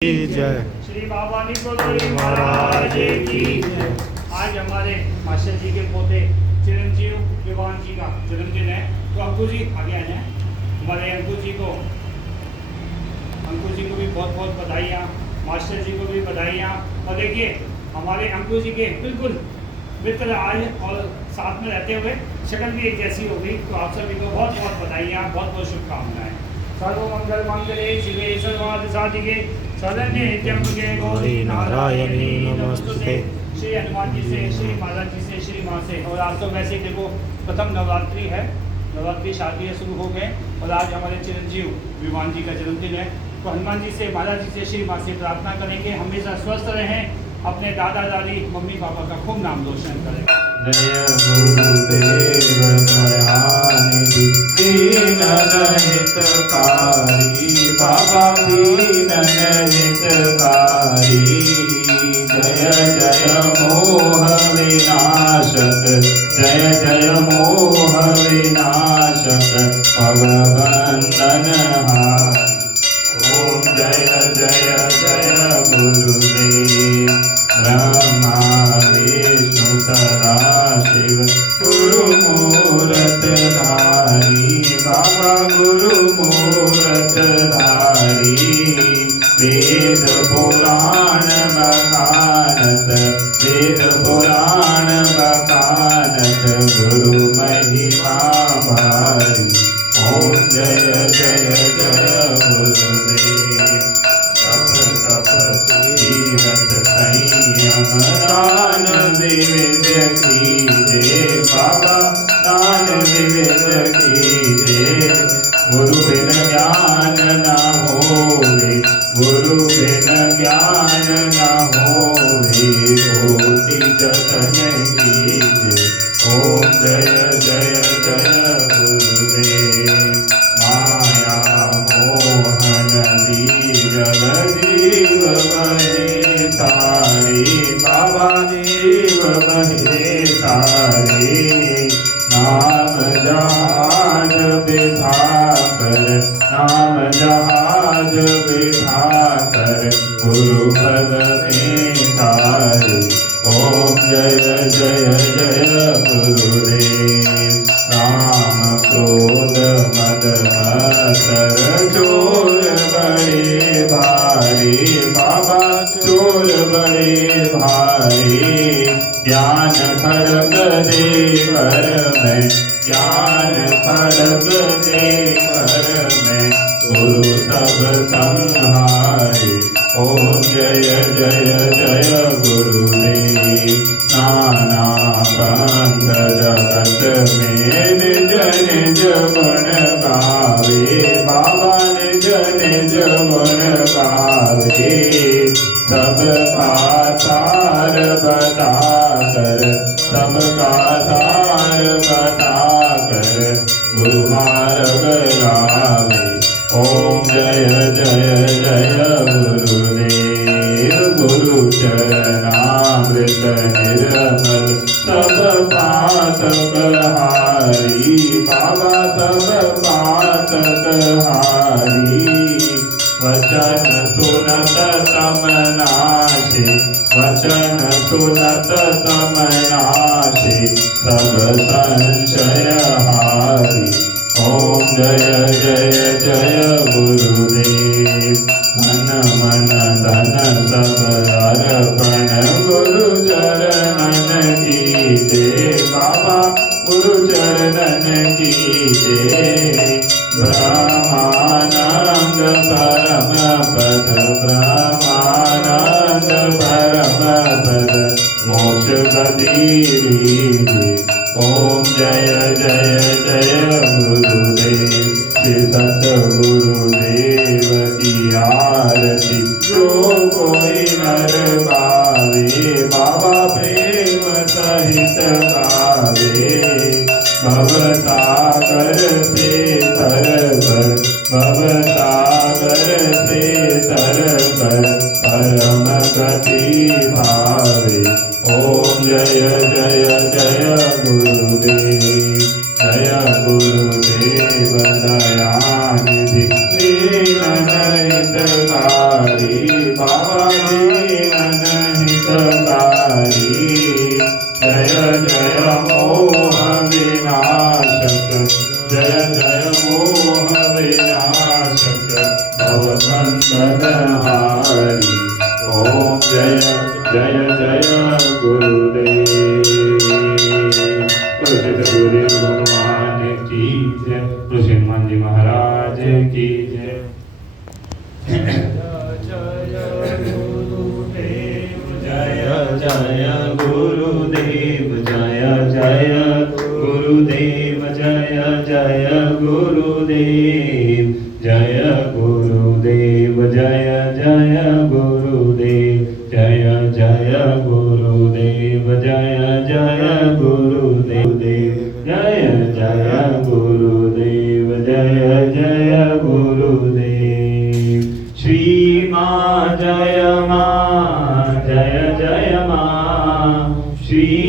जय श्री बाबा निकोलोई महाराज की जय। आज हमारे मास्टर जी के पोते चिरंजीव विवान जी का जन्मदिन है। तो अंकुर जी आगे आ जाए। हमारे अंकुर जी को भी बहुत बहुत बधाइयाँ, मास्टर जी को भी बधाइयाँ। और देखिए हमारे अंकुर जी के बिल्कुल मित्र आज और साथ में रहते हुए शक्ल भी एक जैसी होगी। तो आप सभी को बहुत बहुत बधाइयाँ, बहुत बहुत शुभकामनाएं। सर्वमंगल मंगले शिवे सर्वार्थ साधिके शरण्ये त्र्यंबके गौरी नारायणी नमोस्तुते। श्री हनुमान जी से, श्री माला जी से, श्री माँ से। और आज तो वैसे देखो प्रथम नवरात्रि है, नवरात्रि शादियाँ शुरू हो गए और आज हमारे चिरंजीव विमान जी का जन्मदिन है। तो हनुमान जी से, माला जी से, श्री माँ से प्रार्थना करेंगे हमेशा स्वस्थ रहें, अपने दादा दादी मम्मी पापा का खूब नाम रोशन करें। जय गुरुदेव दयानिधि दीनन हितकारी बाबा दीनन हितकारी। जय जय मोह विनाशक, जय जय मोह विनाशक भवबंधन हार। ओम जय जय जय गुरुदेव ब्रह्मा विष्णु सदा शिव गुरु मूरत धारी बाबा गुरु मूरत धारी। वेद पुराण बखानत, वेद पुराण बखानत गुरु महिमा भारी। ओम जय जय जय गुरुदेव। तप तप जीवत संयम दान विविध कीजे बाबा दान विविध कीजे। गुरु बिन ज्ञान न होवे, गुरु बिन ज्ञान न होवे, कोटि जतन कीजे। ओम जय जय जय गुरुदेव। माया मोहन जग जीव बहे सारे बाबा जीव बहे सारे। नाम जहाज बिठा कर, नाम जहाज बिठा कर गुरु पद में तारे। ओम जय जय जय गुरुदेव। राम क्रोध मद मत्सर चोर बड़े भारी बाबा चोर बड़े भारी। ज्ञान खड़ग दे कर में, ज्ञान खड़ग दे कर में गुरु सब संहारे। ओम जय जय जय गुरुदेव। नाना पंथ जगत में निज निज गुण गावे बाबा निज निज गुण गावे। सबका सार बता कर, सबका सार बता कर गुरु मार्ग लावे। ओम जय जय जय गुरुदेव। गुरु चरणामृत निर्मल सब पातक हारी बाबा सब पातक हारी। वचन सुनत तम नाशे, वचन सुनत तम नाशे सब संशय हारी। ओम जय जय जय गुरुदेव। मन मन धन सब अर्पण गुरु चरणन कीजे बाबा गुरु चरणन कीजे। ब्रह्मानंद परम पद, ब्रह्मानंद परम पद मोक्ष गति लीजे। ओम जय जय जय गुरुदेव। श्री सतगुरुदेव की आरती जो कोई नर गावे बाबा प्रेम सहित गावे। भवसागर से तर कर, भवसागर से तर कर परम गति भावे। ओम जय जय जय गुरुदेव। जय गुरुदेव दयानिधि दीनन हितकारी बाबा दीन हितकारी जय जय मोह विनाशक जय जय मोह विनाशक भवबंधनहारी ओम जय जय जय गुरुदेव गुरुदेव भगवान की जय हनुमान जी महाराज की जय जय जय गुरुदेव जय जय गुरुदेव जय जय गुरुदेव जय गुरुदेव जय जय गुरुदेव जय जय गुरुदेव जय जय गुरुदेव जय जय गुरुदेव जय जय गुरुदेव श्री माँ जय माँ जय जय माँ श्री